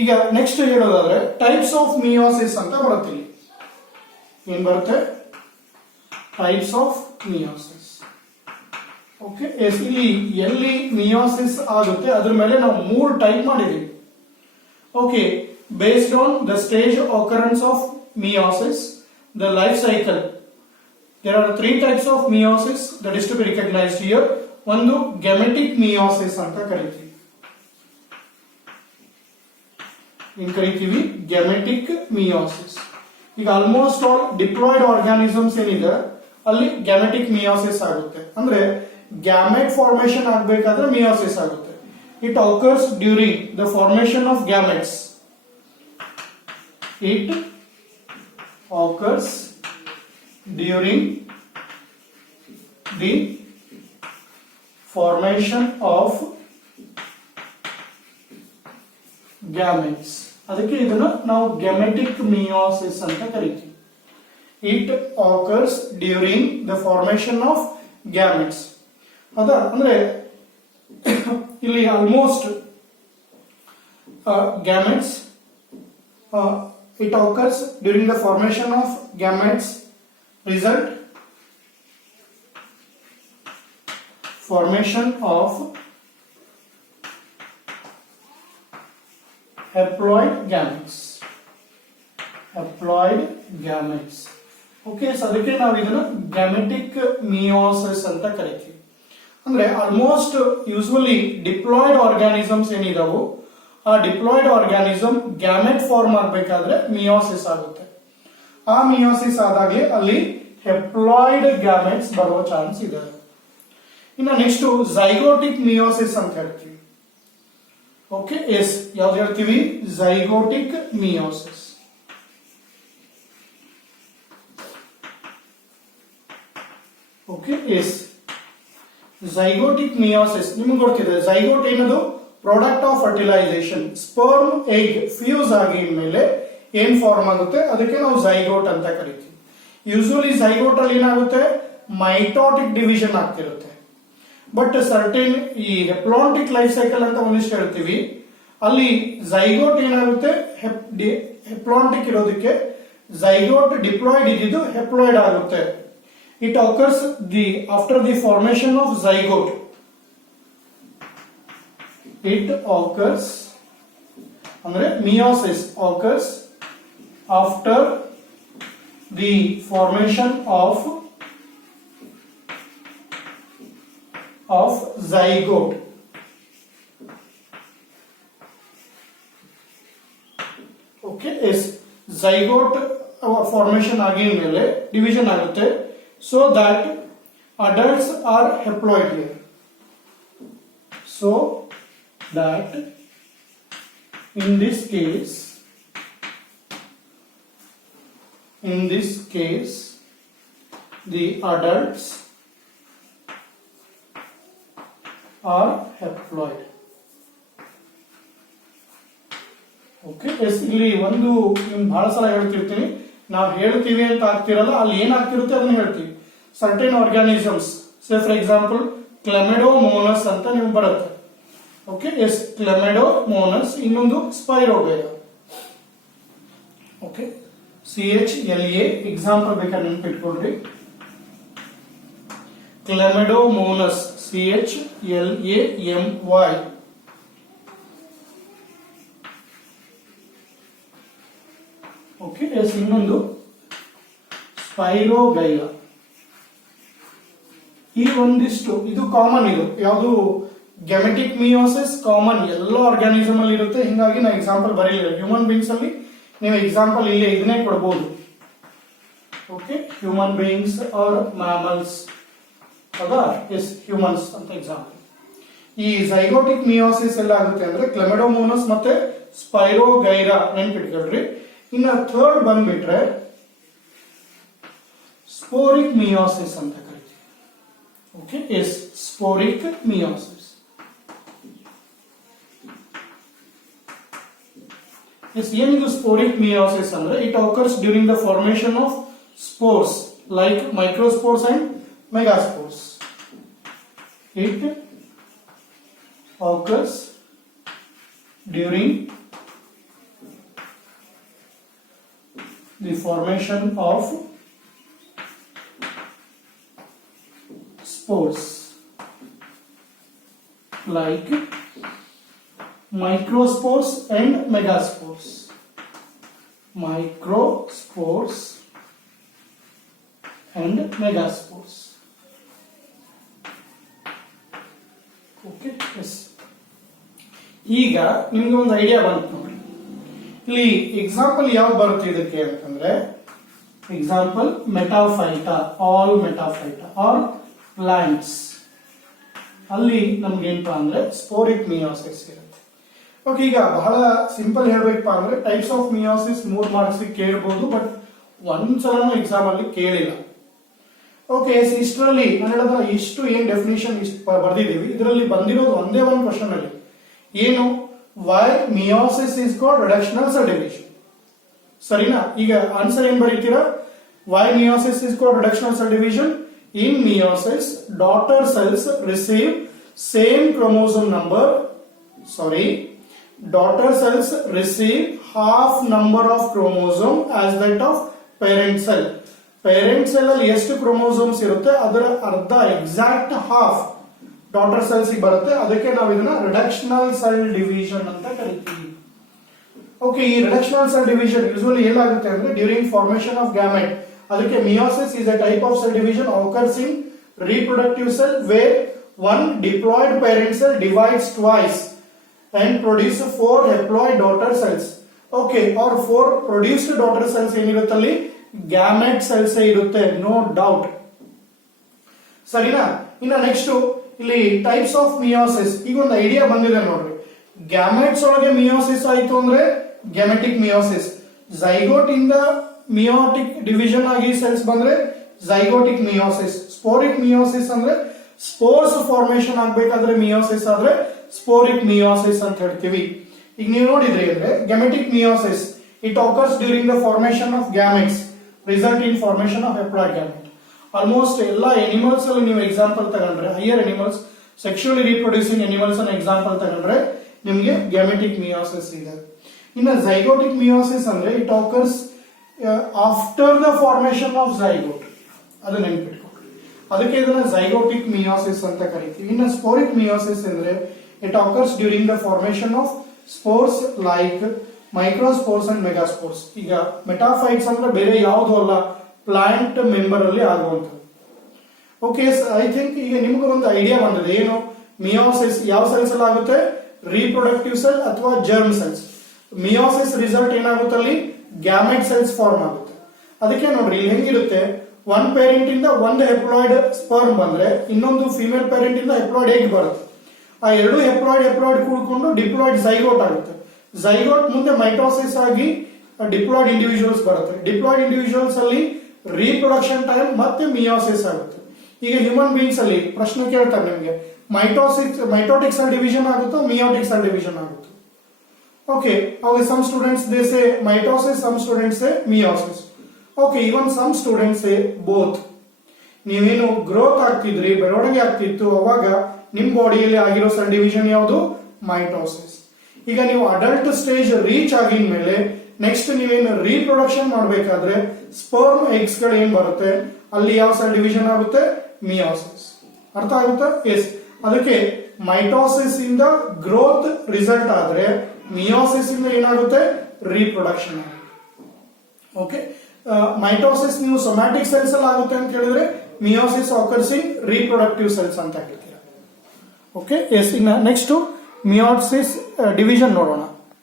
ಈಗ ನೆಕ್ಸ್ಟ್ ಹೇಳೋದಾದ್ರೆ types of meiosis ಅಂತ ಬರುತ್ತೆ. ಏನ್ ಬರುತ್ತೆ? Types of meiosis. ಓಕೆ, ಇಲ್ಲಿ ಎಲ್ಲಿ ಮಿಯೋಸಿಸ್ ಆಗುತ್ತೆ ಅದ್ರ ಮೇಲೆ ನಾವು 3 ಟೈಪ್ ಮಾಡಿದೀವಿ. Okay, based on the stage occurrence of meiosis, the life cycle. There are 3 types of meiosis that is to be recognized here. ಒಂದು gametic meiosis ಅಂತ ಕರೀತೀವಿ. ಏನ್ ಕರೀತೀವಿ? gametic meiosis. ಈಗ ಆಲ್ಮೋಸ್ಟ್ ಆಲ್ ಡಿಪ್ಲಾಯ್ಡ್ ಆರ್ಗಾನಿಸಮ್ಸ್ ಏನಿದೆ ಅಲ್ಲಿ gametic meiosis ಆಗುತ್ತೆ. ಅಂದ್ರೆ ಗ್ಯಾಮೆಟ್ ಫಾರ್ಮೇಶನ್ ಆಗಬೇಕಾದ್ರೆ ಮಿಯೋಸಿಸ್ ಆಗುತ್ತೆ. It occurs during the formation of gametes. It occurs during the formation of gametes. ಅದಕ್ಕೆ ಇದನ್ನ ನಾವು gametic meiosis ಅಂತ ಕರೀತೀವಿ. It occurs during the formation of gametes. ಅದ ಅಂದ್ರೆ ಇಲ್ಲಿ almost gametes, it occurs during the formation of gametes result formation of haploid gametes. Haploid gametes. Okay, so ಅದಕ್ಕೆ ನಾವು ಇದನ್ನ gametic meiosis ಅಂತ ಕರೀತೀವಿ. ಅಂದ್ರೆ ಆಲ್ಮೋಸ್ಟ್ ಯೂಶುವಲಿ ಡಿಪ್ಲಾಯ್ಡ್ ಆರ್ಗಾನಿಸಮ್ಸ್ ಏನಿದಾವು ಆ ಡಿಪ್ಲಾಯ್ಡ್ ಆರ್ಗಾನಿಸಮ್ ಗ್ಯಾಮೆಟ್ ಫಾರ್ಮ್ ಆಗಬೇಕಾದ್ರೆ ಮಿಯೋಸಿಸ್ ಆಗುತ್ತೆ. ಆ ಮಿಯೋಸಿಸ್ ಆದಾಗಲೇ ಅಲ್ಲಿ ಹೆಪ್ಲಾಯ್ಡ್ ಗ್ಯಾಮೆಟ್ಸ್ ಬರುವ ಚಾನ್ಸ್ ಇದೆ. ಇನ್ನು ನೆಕ್ಸ್ಟ್ ಝೈಗೋಟಿಕ್ ಮಿಯೋಸಿಸ್ ಅಂತ ಹೇಳ್ತೀವಿ. ಓಕೆ, ಎಸ್ ಯಾವ್ದು ಹೇಳ್ತೀವಿ? Zygotic meiosis. Okay, yes zygotic meiosis ನಿಮ್ಗೆ ಗೊತ್ತಿದೆ. ಝೈಗೋಟ್ ಏನದು? Product of fertilization. Sperm egg fuse ಆಗಿ ಮೇಲೆ ಏನ್ ಫಾರ್ಮ್ ಆಗುತ್ತೆ ಅದಕ್ಕೆ ನಾವು ಝೈಗೋಟ್ ಅಂತ ಕರಿತೀವಿ. ಯೂಶುವಲಿ ಝೈಗೋಟ್ ಅಲ್ಲಿ ಏನಾಗುತ್ತೆ? ಮೈಟೋಟಿಕ್ ಡಿವಿಷನ್ ಆಗ್ತಿರುತ್ತೆ. ಬಟ್ ಸರ್ಟೇನ್ ಈ ಹೆಪ್ಲಾಂಟಿಕ್ ಲೈಫ್ ಸೈಕಲ್ ಅಂತ ಒಂದಿಷ್ಟು ಹೇಳ್ತೀವಿ. ಅಲ್ಲಿ ಝೈಗೋಟ್ ಏನಾಗುತ್ತೆ? ಹೆಪ್ಲಾಂಟಿಕ್ ಇರೋದಕ್ಕೆ ಝೈಗೋಟ್ ಡಿಪ್ಲಾಯ್ಡ್ ಇದ್ದಿದ್ದು ಹೆಪ್ಲಾಯ್ಡ್ ಆಗುತ್ತೆ. It occurs after the formation of zygote. It occurs, ಅಂದ್ರೆ meiosis occurs after the formation of zygote. Okay, yes, zygote formation ಆಗಿದ್ಮೇಲೆ ಡಿವಿಷನ್ ಆಗುತ್ತೆ. So that adults are haploid here. So that in this case the adults are haploid. Okay, ಇಲ್ಲಿ ಒಂದು ಬಹಳ ಸಲ ಹೇಳ್ತಿರ್ತೀನಿ, ನಾವು ಹೇಳ್ತೀವಿ ಅಂತ ಆಗ್ತಿರಲ್ಲ, ಅಲ್ಲಿ ಏನಾಗ್ತಿರುತ್ತೆ ಅದನ್ನ ಹೇಳ್ತೀವಿ. Certain organisms, say for example chlamydomonas ಅಂತ ನೀವು ಬರುತ್ತೆ. Okay, yes chlamydomonas. ಇನ್ನೊಂದು ಸ್ಪೈರೋಗೈರಾ. ಓಕೆ, CHLA ಎಕ್ಸಾಂಪಲ್ ಬೇಕಾದ್ರೆ ನೆನಪಿಟ್ಕೊಳ್ರಿ. Chlamydomonas CHLAMY. ಓಕೆ, ಎಸ್ ಇನ್ನೊಂದು ಸ್ಪೈರೋಗೈರಾ. ಈ ಒಂದಿಷ್ಟು ಇದು ಕಾಮನ್. ಇದು ಯಾವುದು? ಗೆಮೆಟಿಕ್ ಮಿಯೋಸಿಸ್ ಕಾಮನ್ ಎಲ್ಲ ಆರ್ಗಾನಿಸಮ್ ಅಲ್ಲಿ ಇರುತ್ತೆ. ಹಿಂಗಾಗಿ ನಾ ಎಕ್ಸಾಂಪಲ್ ಬರೀಲಿಲ್ಲ. ಹ್ಯೂಮನ್ ಬೀಯಿಂಗ್ಸ್ ಅಲ್ಲಿ ನೀವು ಎಕ್ಸಾಂಪಲ್ ಇಲ್ಲೇ ಇದನ್ನೇ ಕೊಡಬಹುದು. Okay, human beings are mammals. ಹೌದಾ? ಎಸ್, ಹ್ಯೂಮನ್ಸ್ ಅಂತ ಎಕ್ಸಾಂಪಲ್. ಈ ಝೈಗೋಟಿಕ್ ಮಿಯೋಸಿಸ್ ಎಲ್ಲ ಆಗುತ್ತೆ ಅಂದ್ರೆ ಕ್ಲೆಮೆಡೋಮೋನಸ್ ಮತ್ತೆ ಸ್ಪೈರೋಗೈರಾ ನೆನ್ಪಿಟ್ಕೊಳ್ರಿ. ಇನ್ನು ಥರ್ಡ್ ಬಂದ್ಬಿಟ್ರೆ ಸ್ಪೋರಿಕ್ ಮಿಯೋಸಿಸ್ ಅಂತ ಕರಿತೀವಿ. Okay, yes sporic meiosis. Yes, ಏನಿದು ಸ್ಪೋರಿಕ್ ಮಿಯೋಸಿಸ್ ಅಂದ್ರೆ it occurs during the formation of spores like microspores and megaspores. It occurs during the formation of spores like microspores and megaspores. Microspores and megaspores. Okay, yes. ಈಗ ನಿಮ್ಗೆ ಒಂದು idea ಬಂತು ನೋಡಿ. ಇಲ್ಲಿ example ಯಾವ ಬರುತ್ತೆ ಇದಕ್ಕೆ ಅಂತಂದ್ರೆ ಎಕ್ಸಾಂಪಲ್ ಮೆಟಾಫೈಟಾ, ಆಲ್ ಮೆಟಾಫೈಟಾ ಆರ್ ಪ್ಲಾಂಟ್ಸ್. ಅಲ್ಲಿ ನಮ್ಗೆ ಏನಪ್ಪಾ ಅಂದ್ರೆ ಸ್ಪೋರಿಕ್ ಮಿಯೋಸಿಸ್ ಇರುತ್ತೆ. ಓಕೆ, ಈಗ ಬಹಳ ಸಿಂಪಲ್ ಹೇಳ್ಬೇಕಪ್ಪ ಅಂದ್ರೆ ಟೈಪ್ಸ್ ಆಫ್ ಮಿಯೋಸಿಸ್ 3 ಮಾರ್ಕ್ಸ್ ಕೇಳಬಹುದು, ಬಟ್ ಒಂದ್ಸಲನೂ ಎಕ್ಸಾಮ್ ಅಲ್ಲಿ ಕೇಳಿಲ್ಲ. ಓಕೆ, ಇಷ್ಟರಲ್ಲಿ ನಾನು ಹೇಳಿದ ಇಷ್ಟು ಏನ್ ಡೆಫಿನಿಷನ್ ಬರ್ದಿದ್ದೀವಿ, ಇದರಲ್ಲಿ ಬಂದಿರೋದು ಒಂದೇ ಒಂದು ಕ್ವಶನ್ ಅಲ್ಲಿ ಏನು, why meiosis is called reductional cell division. ಸರಿನಾ? ಈಗ ಆನ್ಸರ್ ಏನ್ ಬರೀತೀರಾ? Why meiosis is called reductional cell division. In meiosis, daughter cells receive same chromosome number. Daughter cells receive half number of chromosome as that of parent cell. Parent cell ಅಲ್ಲಿ ಎಷ್ಟು chromosomes ಇರುತ್ತೆ ಅದರ ಅರ್ಧ exact half daughter cells ಬರುತ್ತೆ. ಅದಕ್ಕೆ ನಾವು ಇದನ್ನ reductional cell division ಅಂತ ಕರಿತೀವಿ. ಓಕೆ, ಈ ರಿಡಕ್ಷನಲ್ ಸೆಲ್ ಡಿವಿಷನ್ ಯೂಶುವಲಿ ಏನಾಗುತ್ತೆ ಅಂದ್ರೆ ಡ್ಯೂರಿಂಗ್ ಫಾರ್ಮೇಶನ್ ಆಫ್ ಗ್ಯಾಮೆಟ್. ಅದಕ್ಕೆ meiosis is a type of cell division occurs in reproductive cell where one diploid parent cell divides twice and produces 4 haploid daughter cells. Okay, or 4 produced daughter cells ಏನಿರುತ್ತೆ ಅಲ್ಲಿ gamete cells ಇರುತ್ತೆ, no doubt. ಸರಿನಾ? ಇನ್ನ next ಇಲ್ಲಿ types of meiosis. ಈಗ ಒಂದು idea ಬಂದಿದೆ ನೋಡ್ರಿ. ಗ್ಯಾಮೆಟ್ಸ್ ಒಳಗೆ ಮಿಯೋಸಿಸ್ ಆಯ್ತು ಅಂದ್ರೆ ಗ್ಯಾಮೆಟಿಕ್ ಮಿಯೋಸಿಸ್. ಝೈಗೋಟ್ ಇಂದ ಮಿಯೋಟಿಕ್ ಡಿವಿಷನ್ ಆಗಿ ಸೆಲ್ಸ್ ಬಂದ್ರೆ ಝೈಗೋಟಿಕ್ ಮಿಯೋಸಿಸ್. ಸ್ಪೋರಿಕ್ ಮಿಯೋಸಿಸ್ ಅಂದ್ರೆ ಸ್ಪೋರ್ಸ್ ಫಾರ್ಮೇಶನ್ ಆಗ್ಬೇಕಾದ್ರೆ ಮಿಯೋಸಿಸ್ ಆದ್ರೆ ಸ್ಪೋರಿಕ್ ಮಿಯೋಸಿಸ್ ಅಂತ ಹೇಳ್ತೀವಿ. ಈಗ ನೀವು ನೋಡಿದ್ರಿ ಅಂದ್ರೆ gametic meiosis it occurs during the formation of gametes result in formation of haploid gamete. Almost ಎಲ್ಲಾ ಎನಿಮಲ್ಸ್ ಅಲ್ಲಿ ನೀವು ಎಕ್ಸಾಂಪಲ್ ತಗೊಂಡ್ರೆ higher animals, sexually reproducing animals ಅನ್ನ ಎಕ್ಸಾಂಪಲ್ ತಗೊಂಡ್ರೆ ನಿಮಗೆ ಗ್ಯಾಮೆಟಿಕ್ ಮಿಯೋಸಿಸ್ ಇದೆ. ಇನ್ನು ಝೈಗೋಟಿಕ್ ಮಿಯೋಸಿಸ್ ಅಂದ್ರೆ it occurs after the formation of zygote. ಅದು ನೆನಪಿಟ್ಕೊಳ್ಳಿ, ಅದಕ್ಕೆ ಇದನ್ನ ಝೈಗೋಟಿಕ್ ಮಿಯೋಸಿಸ್ ಅಂತ ಕರಿತೀವಿ. ಇನ್ನು ಸ್ಪೋರಿಕ್ ಮಿಯೋಸಿಸ್ ಅಂದ್ರೆ it occurs during the formation of spores like microspores and megaspores. ಈಗ ಮೆಟಾಫೈಟ್ಸ್ ಅಂದ್ರೆ ಬೇರೆ ಯಾವುದು ಅಲ್ಲ, ಪ್ಲಾಂಟ್ ಮೆಂಬರ್ ಅಲ್ಲಿ ಆಗುವಂಥದ್ದು. ಓಕೆ, ಐ ಥಿಂಕ್ ಈಗ ನಿಮ್ಗೆ ಒಂದು ಐಡಿಯಾ ಬಂದಿದೆ ಏನು ಮಿಯೋಸಿಸ್ ಯಾವ ಸೆಲ್ಸ್ ಅಲ್ಲಿ ಆಗುತ್ತೆ, ರೀಪ್ರೊಡಕ್ಟಿವ್ ಸೆಲ್ ಅಥವಾ ಜರ್ಮ್ ಸೆಲ್ಸ್. ಮಿಯೋಸಿಸ್ ರಿಸಲ್ಟ್ ಏನಾಗುತ್ತೆ ಅಲ್ಲಿ ಗ್ಯಾಮೆಟ್ ಸೆಲ್ಸ್ ಫಾರ್ಮ್ ಆಗುತ್ತೆ. ಅದಕ್ಕೆ ನೋಡ್ರಿ ಇಲ್ಲಿ ಹೆಂಗಿರುತ್ತೆ, ಒನ್ ಪೇರೆಂಟ್ ಇಂದ ಒಂದು ಹೆಪ್ಲಾಯ್ಡ್ ಸ್ಪರ್ಮ್ ಬಂದ್ರೆ ಇನ್ನೊಂದು ಫಿಮೇಲ್ ಪೇರೆಂಟ್ ಇಂದ ಹೆಪ್ಲಾಯ್ಡ್ ಎಗ್ ಬರುತ್ತೆ. ಆ ಎರಡು ಹೆಪ್ಲಾಯ್ಡ್ ಕೂಡ್ಕೊಂಡು ಡಿಪ್ಲಾಯ್ಡ್ ಝೈಗೋಟ್ ಆಗುತ್ತೆ. ಝೈಗೋಟ್ ಮುಂದೆ ಮೈಟೋಸಿಸ್ ಆಗಿ ಡಿಪ್ಲಾಯ್ಡ್ ಇಂಡಿವಿಜುವಲ್ಸ್ ಬರುತ್ತೆ. ಡಿಪ್ಲಾಯ್ಡ್ ಇಂಡಿವಿಜುವಲ್ಸ್ ಅಲ್ಲಿ ರೀಪ್ರೊಡಕ್ಷನ್ ಟೈಮ್ ಮತ್ತೆ ಮಿಯೋಸಿಸ್ ಆಗುತ್ತೆ. ಈಗ ಹ್ಯೂಮನ್ ಬೀಯಿಂಗ್ಸ್ ಅಲ್ಲಿ ಪ್ರಶ್ನೆ ಕೇಳ್ತಾರೆ ನಿಮ್ಗೆ, ಮೈಟೋಟಿಕ್ ಸೆಲ್ ಡಿವಿಷನ್ ಆಗುತ್ತೋ ಮಿಯೋಟಿಕ್ ಸೆಲ್ ಡಿವಿಷನ್ ಆಗುತ್ತೋ? Okay, some students they say mitosis, some students say meiosis. Okay, even some students say both. ನೀವೇನು ಗ್ರೋತ್ ಆಗ್ತಿದ್ರಿ, ಬೆಳವಣಿಗೆ ಆಗ್ತಿತ್ತು, ಅವಾಗ ನಿಮ್ ಬಾಡಿಯಲ್ಲಿ ಆಗಿರೋ ಸೆಲ್ ಡಿವಿಷನ್ ಯಾವುದು, ಮೈಟೋಸಿಸ್. ಈಗ ನೀವು ಅಡಲ್ಟ್ ಸ್ಟೇಜ್ ರೀಚ್ ಆಗಿದ ಮೇಲೆ ನೆಕ್ಸ್ಟ್ ನೀವೇನು ರೀಪ್ರೊಡಕ್ಷನ್ ಮಾಡಬೇಕಾದ್ರೆ ಸ್ಪರ್ಮ್ ಎಗ್ಸ್ ಗಳು ಏನ್ ಬರುತ್ತೆ ಅಲ್ಲಿ ಯಾವ ಸೆಲ್ ಡಿವಿಷನ್ ಆಗುತ್ತೆ, ಮಿಯೋಸಿಸ್. ಅರ್ಥ ಆಗುತ್ತಾ? ಎಸ್. ಅದಕ್ಕೆ ಮೈಟೋಸಿಸ್ ಇಂದ ಗ್ರೋತ್ ರಿಸಲ್ಟ್ ಆದ್ರೆ ಮಿಯೋಸಿಸ್ ಇಂದ ಏನಾಗುತ್ತೆ, ರೀಪ್ರೊಡಕ್ಷನ್ ಆಗುತ್ತೆ. ಓಕೆ, ಮೈಟೋಸಿಸ್ ನೀವು ಸೊಮ್ಯಾಟಿಕ್ ಸೆಲ್ಸ್ ಅಲ್ಲಿ ಆಗುತ್ತೆ ಅಂತ ಹೇಳಿದ್ರೆ meiosis occurs in reproductive cells ಅಂತ ಹೇಳ್ತೀರಾ. Okay, yes. ಇನ್ನ ನೆಕ್ಸ್ಟ್ ಮಿಯೋಸಿಸ್ ಡಿವಿಷನ್ ನೋಡೋಣ.